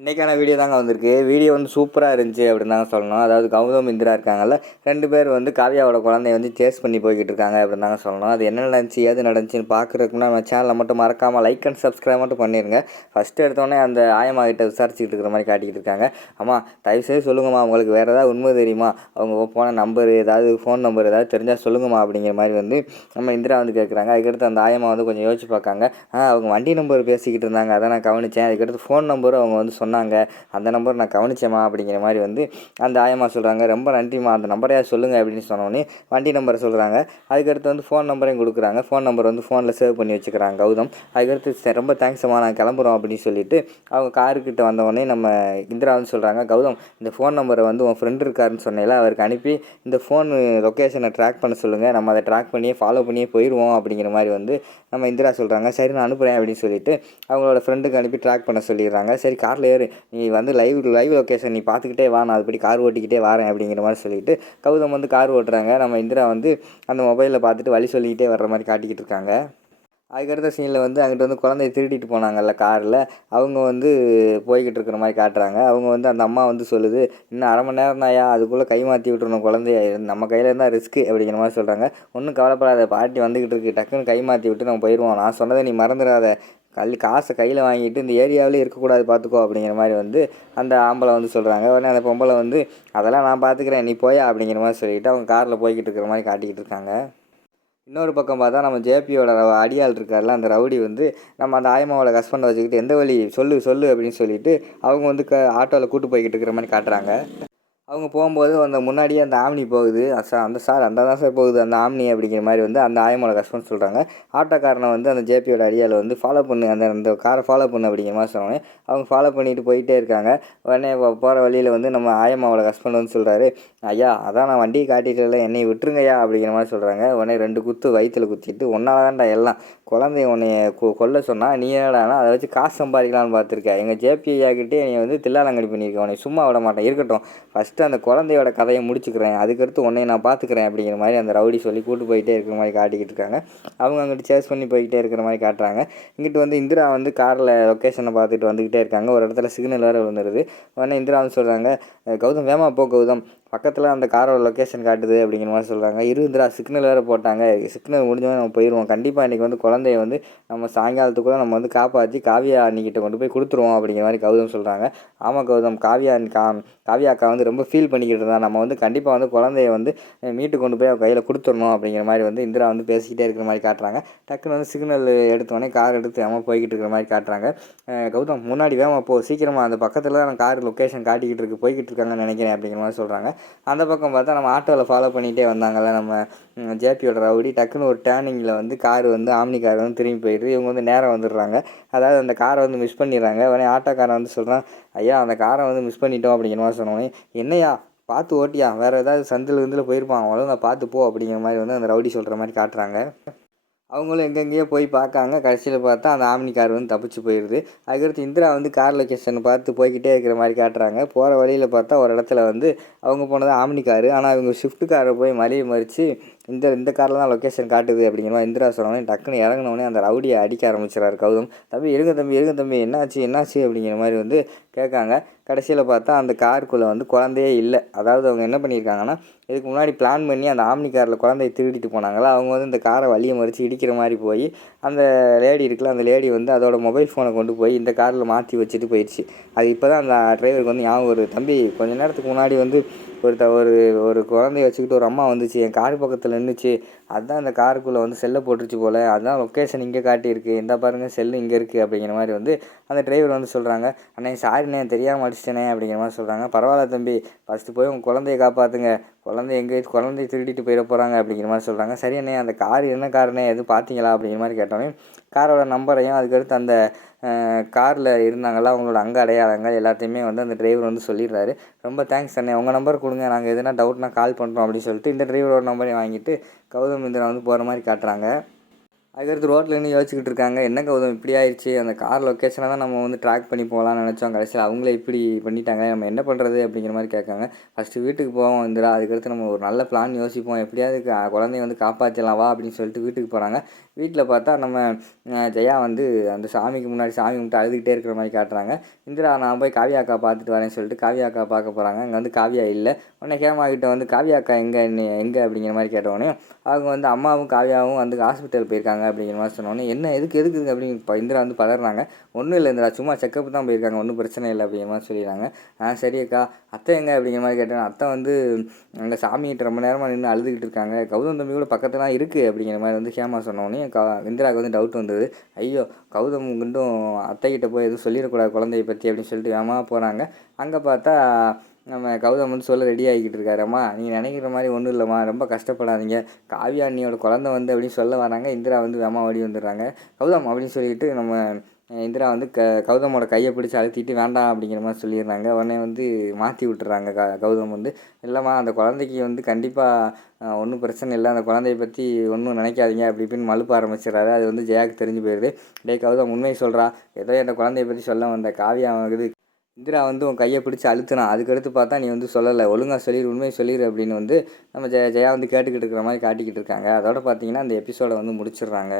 இன்றைக்கான வீடியோ தாங்க வந்திருக்கு. வீடியோ வந்து சூப்பராக இருந்துச்சு அப்படின்னு தாங்க சொல்லணும். அதாவது கௌதம் இந்திரா இருக்காங்கல்ல, 2 பேர் வந்து காவ்யாவோட குழந்தைய வந்து சேஸ் பண்ணி போய்கிட்டு இருக்காங்க அப்படின்னு தாங்க சொல்லணும். அது என்ன நடந்துச்சு ஏது நடந்துச்சுன்னு பார்க்குறதுக்கு நம்ம சேனலை மட்டும் மறக்காமல் லைக் அண்ட் சப்ஸ்கிரைப் மட்டும் பண்ணிடுங்க. ஃபஸ்ட்டு எடுத்தோடனே அந்த ஆயம்மா கிட்ட விசாரிச்சுக்கிட்டு இருக்கிற மாதிரி காட்டிக்கிட்டு இருக்காங்க. அம்மா தயவுசெய்து சொல்லுங்கம்மா, உங்களுக்கு வேறு ஏதாவது உண்மை தெரியுமா, அவங்க போன நம்பர் ஏதாவது ஃபோன் நம்பர் ஏதாவது தெரிஞ்சால் சொல்லுங்கம்மா அப்படிங்கிற மாதிரி வந்து நம்ம இந்திரா வந்து கேட்குறாங்க. அதுக்கடுத்து அந்த ஆயம்மா வந்து கொஞ்சம் யோசிச்சு பார்க்காங்க. அவங்க வண்டி நம்பர் பேசிக்கிட்டு இருந்தாங்க, அதை நான் கவனித்தேன். அதுக்கடுத்து ஃபோன் நம்பரும் அவங்க வந்து சொன்னாங்க, அந்த நம்பர் நான் கவனிச்சேம்மா அப்படிங்கிற மாதிரி வந்து அந்த ஆயம்மா சொல்கிறாங்க. ரொம்ப நன்றிம்மா, அந்த நம்பரையா சொல்லுங்கள் அப்படின்னு சொன்னோன்னே வண்டி நம்பரை சொல்கிறாங்க. அதுக்கடுத்து வந்து ஃபோன் நம்பரையும் கொடுக்குறாங்க. ஃபோன் நம்பர் வந்து ஃபோனில் சேவ் பண்ணி வச்சுக்கிறாங்க கௌதம். அதுக்கடுத்து ரொம்ப தேங்க்ஸ்மா, நான் கிளம்புறோம் அப்படின்னு சொல்லிட்டு அவங்க காருக்கிட்ட வந்தவொடனே நம்ம இந்திரா வந்து சொல்கிறாங்க, கௌதம் இந்த ஃபோன் நம்பரை வந்து உன் ஃப்ரெண்டு இருக்காருன்னு சொன்னேன்ல, அவருக்கு அனுப்பி இந்த ஃபோன் லொக்கேஷனை ட்ராக் பண்ண சொல்லுங்கள், நம்ம அதை ட்ராக் பண்ணியே ஃபாலோ பண்ணியே போயிடுவோம் அப்படிங்கிற மாதிரி வந்து நம்ம இந்திரா சொல்கிறாங்க. சரி நான் அனுப்புகிறேன் அப்படின்னு சொல்லிட்டு அவங்களோட ஃப்ரெண்டுக்கு அனுப்பி ட்ராக் பண்ண சொல்லிடுறாங்க. சரி காரில் ஏறு, நீ வந்து லைவ் லொக்கேஷன் நீ பார்த்துக்கிட்டே வா, நான் அதுபடி கார் ஓட்டிக்கிட்டே வரேன் அப்படிங்கிற மாதிரி சொல்லிவிட்டு கௌதம் வந்து கார் ஓட்டுறாங்க. நம்ம இந்திரா வந்து அந்த மொபைலில் பார்த்துட்டு வழி சொல்லிக்கிட்டே வர்ற மாதிரி காட்டிக்கிட்டு இருக்காங்க. அதுக்கடுத்த சீனில் வந்து அங்கிட்ட வந்து குழந்தைய திருடிட்டு போனாங்கல்ல காரில், அவங்க வந்து போய்கிட்டு இருக்கிற மாதிரி காட்டுறாங்க. அவங்க வந்து அந்த அம்மா வந்து சொல்லுது, இன்னும் அரை மணி நேரம் தான்யா, அதுக்குள்ளே கை மாற்றி விட்டுருணும் குழந்தைய, நம்ம கையில் இருந்தால் ரிஸ்க்கு அப்படிங்கிற மாதிரி சொல்கிறாங்க. ஒன்றும் கவலைப்படாத, பாட்டி வந்துக்கிட்டு இருக்கு, டக்குன்னு கை மாற்றி விட்டு நம்ம போயிடுவோம், நான் சொன்னதை நீ மறந்துடாத, காசை கையில் வாங்கிட்டு இந்த ஏரியாவிலே இருக்கக்கூடாது பார்த்துக்கோ அப்படிங்கிற மாதிரி வந்து அந்த ஆம்பளை வந்து சொல்கிறாங்க. உடனே அந்த பொம்பளை வந்து அதெல்லாம் நான் பார்த்துக்கிறேன், நீ போயா அப்படிங்கிற மாதிரி சொல்லிவிட்டு அவங்க காரில் போய்கிட்டு இருக்கிற மாதிரி காட்டிக்கிட்டு இருக்காங்க. இன்னொரு பக்கம் பார்த்தா நம்ம ஜேபியோட அடியாள் இருக்கார்ல, அந்த ரவுடி வந்து நம்ம அந்த ஆயம்மாவோட ஹஸ்பண்டை வச்சுக்கிட்டு எந்த வழி சொல்லு சொல்லு அப்படின்னு சொல்லிட்டு அவங்க வந்து ஆட்டோவில் கூட்டு போய்கிட்டு இருக்கிற மாதிரி காட்டுறாங்க. அவங்க போகும்போது அந்த முன்னாடியே அந்த ஆம்னி போகுது, அந்த தான் சார் போகுது அந்த ஆம்னி அப்படிங்கிற மாதிரி வந்து அந்த ஆயமோட கஸ்டமர் சொல்கிறாங்க. ஆட்டோக்காரனை வந்து அந்த ஜேபியோட அடியால் வந்து ஃபாலோ பண்ணு, அந்த காரை ஃபாலோ பண்ணு அப்படிங்கிற மாதிரி சொன்னோன்னே அவங்க ஃபாலோ பண்ணிட்டு போயிட்டே இருக்காங்க. உடனே போகிற வழியில் வந்து நம்ம ஆயம்மாவோட ஹஸ்பண்ட் வந்து சொல்கிறாரு, ஐயா அதான் நான் வண்டியை காட்டிட்டு என்னை விட்டுருங்கய்யா அப்படிங்கிற மாதிரி சொல்கிறாங்க. உடனே 2 குத்து வயிற்றில் குத்திட்டு, ஒன்றால் தான்டா எல்லாம், குழந்தைய உன்னைய கொல்ல சொன்னால் நீ என்னடானா அதை வச்சு காசு சம்பாதிக்கலான்னு பார்த்துருக்க, எங்கள் ஜேபி ஐயாக்கிட்டே நீ வந்து தில்லாலங்கடி பண்ணியிருக்க, உன்னை சும்மா விட மாட்டேன், இருக்கட்டும் ஃபஸ்ட்டு அந்த குழந்தையோட கதையை முடிச்சுக்கிறேன், அதுக்கடுத்து உன்னை நான் பார்த்துக்கிறேன் அப்படிங்கிற மாதிரி அந்த ரவுடி சொல்லி கூட்டு போயிட்டே இருக்கிற மாதிரி காட்டிக்கிட்டு இருக்காங்க. அவங்க அங்கிட்டு சேஸ் பண்ணி போய்கிட்டே இருக்கிற மாதிரி காட்டுறாங்க. இங்கிட்டு வந்து இந்திரா வந்து காரில் லொக்கேஷனை பார்த்துட்டு வந்துக்கிட்டே இருக்காங்க. ஒரு இடத்துல சிக்னல் வேறு விழுந்துருது. உடனே இந்திரா வந்து சொல்கிறாங்க, கௌதம் வேமா போ கௌதம், பக்கத்தில் அந்த காரோட லொக்கேஷன் காட்டுது அப்படிங்கிற மாதிரி சொல்கிறாங்க. இந்திரா சிக்னல் வேறு போட்டாங்க, சிக்னல் முடிஞ்சவொடனே நம்ம போயிடுவோம், கண்டிப்பாக இன்றைக்கி வந்து குழந்தைய வந்து நம்ம சாயங்காலத்துக்குள்ளே நம்ம வந்து காப்பாற்றி காவியா அன்னிக்கிட்ட கொண்டு போய் கொடுத்துருவோம் அப்படிங்கிற மாதிரி கௌதம் சொல்கிறாங்க. ஆமாம் கௌதம், காவியா அக்கா வந்து ரொம்ப ஃபீல் பண்ணிக்கிட்டு இருந்தா, நம்ம வந்து கண்டிப்பாக வந்து குழந்தைய வந்து மீட்டு கொண்டு போய் அவள் கையில் கொடுத்துடணும் அப்படிங்கிற மாதிரி வந்து இந்திரா வந்து பேசிக்கிட்டே இருக்கிற மாதிரி காட்டுறாங்க. டக்குன்னு வந்து சிக்னல் எடுத்தோடனே கார் எடுத்து வேகமாக போய்கிட்டு இருக்கிற மாதிரி காட்டுறாங்க. கௌதம் முன்னாடி வேகமாக போ, சீக்கிரமாக அந்த பக்கத்தில் தான் கார் லொக்கேஷன் காட்டிக்கிட்டு இருக்கு, போய்கிட்டு இருக்காங்கன்னு நினைக்கிறேன் அப்படிங்கிற மாதிரி சொல்கிறாங்க. அந்த பக்கம் பார்த்தா நம்ம ஆட்டோவில் ஃபாலோ பண்ணிகிட்டே வந்தாங்கல்ல நம்ம ஜேபியோட ரவுடி, டக்குன்னு ஒரு டேர்னிங்கில் வந்து கார் வந்து ஆம்னி கார் வந்து திரும்பி போயிடுது. இவங்க வந்து நேரம் வந்துடுறாங்க, அதாவது அந்த காரை வந்து மிஸ் பண்ணிடுறாங்க. உடனே ஆட்டோக்காரன் வந்து சொல்கிறான், ஐயா அந்த காரை வந்து மிஸ் பண்ணிட்டோம் அப்படிங்கிற மாதிரி சொன்னோன்னே, என்னையா பார்த்து ஓட்டியா, வேறு ஏதாவது சந்தில் போயிருப்பான், ஒழுங்கா பார்த்து போ அப்படிங்கிற மாதிரி வந்து அந்த ரவுடி சொல்கிற மாதிரி காட்டுறாங்க. அவங்களும் எங்கெங்கேயோ போய் பார்க்காங்க, கடைசியில் பார்த்தா அந்த ஆம்னி கார் வந்து தப்பிச்சு போயிடுது. அதுக்கடுத்து இந்திரா வந்து கார் லொக்கேஷன் பார்த்து போய்கிட்டே இருக்கிற மாதிரி காட்டுறாங்க. போகிற வழியில் பார்த்தா ஒரு இடத்துல வந்து அவங்க போனது ஆம்னி காரு, ஆனால் இவங்க ஷிஃப்ட் காரை போய் மறித்து இந்த காரில் தான் லொக்கேஷன் காட்டுது அப்படிங்கிற மாதிரி இந்திரா சொன்னோடனே டக்குன்னு இறங்கினோடனே அந்த ரவுடியை அடிக்க ஆரம்பிச்சிடறாரு கௌதம். தம்பி இருங்க தம்பி என்னாச்சு அப்படிங்கிற மாதிரி வந்து கேட்காங்க. கடைசியில் பார்த்தா அந்த காருக்குள்ளே வந்து குழந்தையே இல்லை. அதாவது அவங்க என்ன பண்ணியிருக்காங்கன்னா, இதுக்கு முன்னாடி பிளான் பண்ணி அந்த ஆம்னி காரில் குழந்தைய திருடிட்டு போனாங்களா, அவங்க வந்து இந்த காரை வழியை மறித்து இடிக்கிற மாதிரி போய் அந்த லேடி இருக்குல்ல, அந்த லேடி வந்து அதோட மொபைல் ஃபோனை கொண்டு போய் இந்த காரில் மாற்றி வச்சுட்டு போயிடுச்சு. அது இப்போ தான் அந்த டிரைவருக்கு வந்து ஞாபகம் வருது, தம்பி கொஞ்ச நேரத்துக்கு முன்னாடி வந்து ஒரு ஒரு குழந்தைய வச்சுக்கிட்டு ஒரு அம்மா வந்துச்சு, என் கார் பக்கத்தில் நின்றுச்சு, அதுதான் அந்த காருக்குள்ளே வந்து செல்லை போட்டுருச்சு போல், அதுதான் லொக்கேஷன் இங்கே காட்டியிருக்கு, இந்த பாருங்கள் செல்லு இங்கே இருக்குது அப்படிங்கிற மாதிரி வந்து அந்த டிரைவர் வந்து சொல்கிறாங்க. அண்ணே சாரிண்ணே, தெரியாமல் அடிச்சிட்டேனே அப்படிங்கிற மாதிரி சொல்கிறாங்க. பரவாயில்ல தம்பி, ஃபஸ்ட்டு போய் உங்கள் குழந்தைய காப்பாற்றுங்க, குழந்தைய திருடிட்டு போயிட போகிறாங்க அப்படிங்கிற மாதிரி சொல்கிறாங்க. சரி அண்ணே, அந்த கார் என்ன காருண்ணே எதுவும் பார்த்தீங்களா அப்படிங்கிற மாதிரி கேட்டோன்னே காரோட நம்பரையும் அதுக்கடுத்து அந்த காரில் இருந்தாங்களா அவங்களோட அடையாளங்கள் எல்லாத்தையுமே வந்து அந்த டிரைவர் வந்து சொல்லிடுறாரு. ரொம்ப தேங்க்ஸ் அண்ணே, உங்கள் நம்பர் கொடுங்க, நாங்கள் எதுனா டவுட்னா கால் பண்ணுறோம் அப்படின்னு சொல்லிட்டு இந்த டிரைவரோட நம்பரையும் வாங்கிட்டு கௌதம் இந்திரா வந்து போகிற மாதிரி காட்டுறாங்க. அதுக்கடுத்து ரோட்டில் நின்று யோசிச்சுக்கிட்டு இருக்காங்க, என்ன கௌதம் இப்படி ஆயிடுச்சு, அந்த கார் லொக்கேஷனை தான் நம்ம வந்து ட்ராக் பண்ணி போகலான்னு நினச்சோம், கடைசியில் அவங்களே இப்படி பண்ணிட்டாங்க, நம்ம என்ன பண்ணுறது அப்படிங்கிற மாதிரி கேட்காங்க. ஃபஸ்ட்டு வீட்டுக்கு போவோம் இந்திரா, அதுக்கடுத்து நம்ம ஒரு நல்ல பிளான் யோசிப்போம், எப்படியாவது குழந்தைய வந்து காப்பாற்றிடலாம் வா அப்படின்னு சொல்லிட்டு வீட்டுக்கு போகிறாங்க. வீட்டில் பார்த்தா நம்ம ஜெயா வந்து அந்த சாமிக்கு முன்னாடி சாமி கும்பிட்டு அழுதுகிட்டே இருக்கிற மாதிரி காட்டுறாங்க. இந்திரா நான் போய் காவியா அக்கா பார்த்துட்டு வரேன்னு சொல்லிட்டு காவியா அக்கா பார்க்க போகிறாங்க. அங்கே வந்து காவியா இல்லை. உடனே ஹேமா கிட்ட வந்து காவியா அக்கா எங்கே அப்படிங்கிற மாதிரி கேட்டவுடனே அவங்க வந்து அம்மாவும் காவியாவும் வந்து ஹாஸ்பிட்டல் போயிருக்காங்க அப்படிங்கிற மாதிரி சொன்னோடனே எதுக்கு அப்படின்னு இப்போ இந்திரா வந்து பதறாங்க. ஒன்றும் இல்லை இந்திரா, சும்மா செக்கப் தான் போயிருக்காங்க, ஒன்றும் பிரச்சனை இல்லை அப்படிங்கிற மாதிரி சொல்லிடுறாங்க. சரி அக்கா, அத்தை எங்கே அப்படிங்கிற மாதிரி கேட்டேன். அத்தை வந்து அங்கே சாமிகிட்ட ரொம்ப நேரமாக நின்று அழுதுகிட்டு இருக்காங்க, கௌதம் தம்பி கூட பக்கத்தில் தான் இருக்குது அப்படிங்கிற மாதிரி வந்து ஹேமா சொன்னோடனே இந்திராவுக்கு வந்து டவுட் வந்தது. ஐயோ, கௌதம் கிட்டும் அத்தைக்கிட்ட போய் எதுவும் சொல்லிடக்கூடாது குழந்தைய பற்றி அப்படின்னு சொல்லிட்டு வேகமாக போகிறாங்க. அங்கே பார்த்தா நம்ம கௌதம் வந்து சொல்ல ரெடி ஆகிக்கிட்டு இருக்காரம்மா, நீங்கள் நினைக்கிற மாதிரி ஒன்றும் இல்லைம்மா, ரொம்ப கஷ்டப்படாதீங்க, காவியா அண்ணியோட குழந்தை வந்து அப்படின்னு சொல்ல வராங்க. இந்திரா வந்து வேகமாக ஓடி வந்துடுறாங்க. கௌதம் அப்படின்னு சொல்லிட்டு நம்ம இந்திரா வந்து கௌதமோட கையை பிடிச்சி அழுத்திட்டு வேண்டாம் அப்படிங்கிற மாதிரி சொல்லிடுறாங்க. உடனே வந்து மாற்றி விட்டுறாங்க. கௌதம் வந்து இல்லைம்மா, அந்த குழந்தைக்கு வந்து கண்டிப்பாக ஒன்றும் பிரச்சனை இல்லை, அந்த குழந்தைய பற்றி ஒன்றும் நினைக்காதீங்க அப்படி இப்படின்னு மழுப்ப ஆரம்பிச்சிடறாரு. அது வந்து ஜெயாவுக்கு தெரிஞ்சு போயிடுது. கௌதம் உண்மையை சொல்கிறா, ஏதோ அந்த குழந்தைய பற்றி சொல்ல வந்த காவியா இது இந்திரா வந்து உன் கையை பிடிச்சி அழுத்தினா, அதுக்கடுத்து பார்த்தா நீ வந்து சொல்லலை, ஒழுங்காக சொல்லிடு, உண்மையை சொல்லிடு அப்படின்னு வந்து நம்ம ஜெயா வந்து கேட்டுக்கிட்டு இருக்கிற மாதிரி காட்டிக்கிட்டு இருக்காங்க. அதோட பார்த்தீங்கன்னா அந்த எபிசோடை வந்து முடிச்சிடுறாங்க.